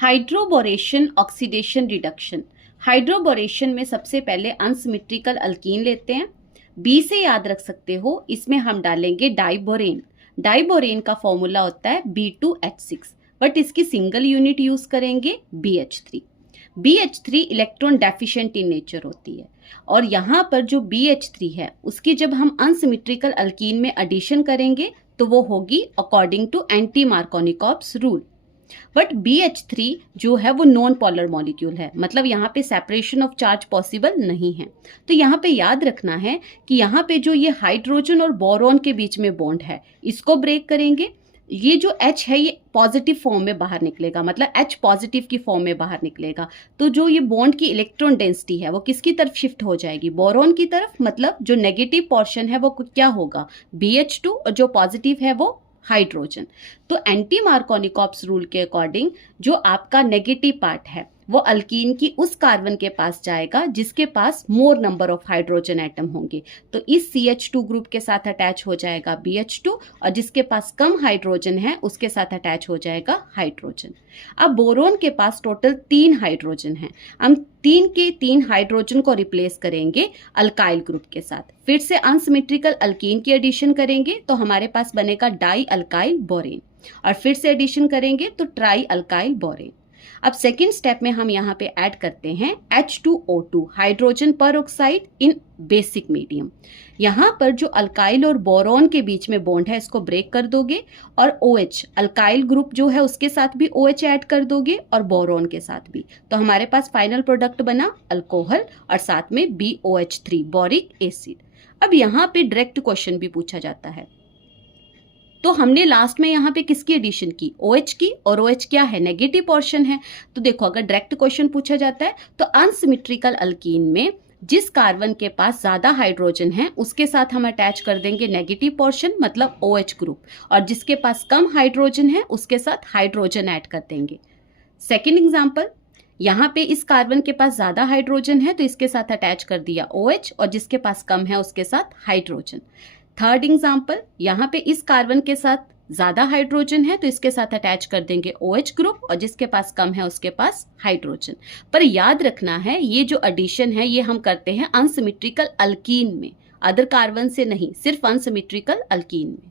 Hydroboration oxidation reduction. Hydroboration में सबसे पहले अनसिमेट्रिकल अल्कीन लेते हैं। बी से याद रख सकते हो, इसमें हम डालेंगे डाइबोरेन। डाइबोरेन का फॉर्मूला होता है B2H6, बट इसकी सिंगल यूनिट यूज करेंगे BH3। BH3 electron deficient in nature होती है, और यहाँ पर जो BH3 है उसकी जब हम अनसिमेट्रिकल अल्कीन में एडिशन करेंगे तो वो होगी according to anti Markovnikov's rule. But BH3 जो है वो नॉन पोलर मॉलिक्यूल है, मतलब यहाँ पे सेपरेशन ऑफ चार्ज पॉसिबल नहीं है। तो यहाँ पे याद रखना है कि यहाँ पे जो ये हाइड्रोजन और बोरॉन के बीच में बॉन्ड है इसको ब्रेक करेंगे। ये जो H है ये पॉजिटिव फॉर्म में बाहर निकलेगा, मतलब H पॉजिटिव की फॉर्म में बाहर निकलेगा। तो जो ये बॉन्ड की इलेक्ट्रॉन डेंसिटी है वो किसकी तरफ शिफ्ट हो जाएगी, बोरॉन की तरफ। मतलब जो नेगेटिव पोर्शन है वो क्या होगा, BH2, और जो पॉजिटिव है वो हाइड्रोजन। तो एंटी मार्कोनिकॉप्स रूल के अकॉर्डिंग जो आपका नेगेटिव पार्ट है वो अल्कीन की उस कार्बन के पास जाएगा जिसके पास more number of hydrogen atom होंगे। तो इस CH2 ग्रुप के साथ अटैच हो जाएगा BH2, और जिसके पास कम हाइड्रोजन है उसके साथ अटैच हो जाएगा हाइड्रोजन। अब बोरोन के पास टोटल 3 हाइड्रोजन है। हम 3 के 3 हाइड्रोजन को रिप्लेस करेंगे अल्काइल ग्रुप के साथ। फिर से अनसिमेट्रिकल अल्कीन की एडिशन करेंगे तो हमारे पास बनेगा डाई अल्काइल बोरेन, और फिर से एडिशन करेंगे तो ट्राई अल्काइल बोरेन। अब सेकेंड स्टेप में हम यहाँ पे ऐड करते हैं H2O2 हाइड्रोजन पर ऑक्साइड इन बेसिक मीडियम। यहाँ पर जो अल्काइल और बोरॉन के बीच में बॉन्ड है इसको ब्रेक कर दोगे, और OH अल्काइल ग्रुप जो है उसके साथ भी OH ऐड कर दोगे और बोरॉन के साथ भी। तो हमारे पास फाइनल प्रोडक्ट बना अल्कोहल और साथ में BOH3 बोरिक एसिड। अब यहाँ पे डायरेक्ट क्वेश्चन भी पूछा जाता है, तो हमने लास्ट में यहाँ पे किसकी एडिशन की, OH की, और OH क्या है, नेगेटिव पोर्शन है। तो देखो अगर डायरेक्ट क्वेश्चन पूछा जाता है तो अनसिमेट्रिकल अल्कीन में जिस कार्बन के पास ज्यादा हाइड्रोजन है उसके साथ हम अटैच कर देंगे नेगेटिव पोर्शन, मतलब OH ग्रुप, और जिसके पास कम हाइड्रोजन है उसके साथ हाइड्रोजन ऐड कर देंगे। सेकेंड एग्जाम्पल, यहाँ पे इस कार्बन के पास ज्यादा हाइड्रोजन है तो इसके साथ अटैच कर दिया OH, और जिसके पास कम है उसके साथ हाइड्रोजन। थर्ड एग्जाम्पल, यहाँ पे इस कार्बन के साथ ज्यादा हाइड्रोजन है तो इसके साथ अटैच कर देंगे OH ग्रुप, और जिसके पास कम है उसके पास हाइड्रोजन। पर याद रखना है ये जो एडिशन है ये हम करते हैं अनसिमेट्रिकल अल्कीन में, अदर कार्बन से नहीं, सिर्फ अनसिमेट्रिकल अल्कीन में।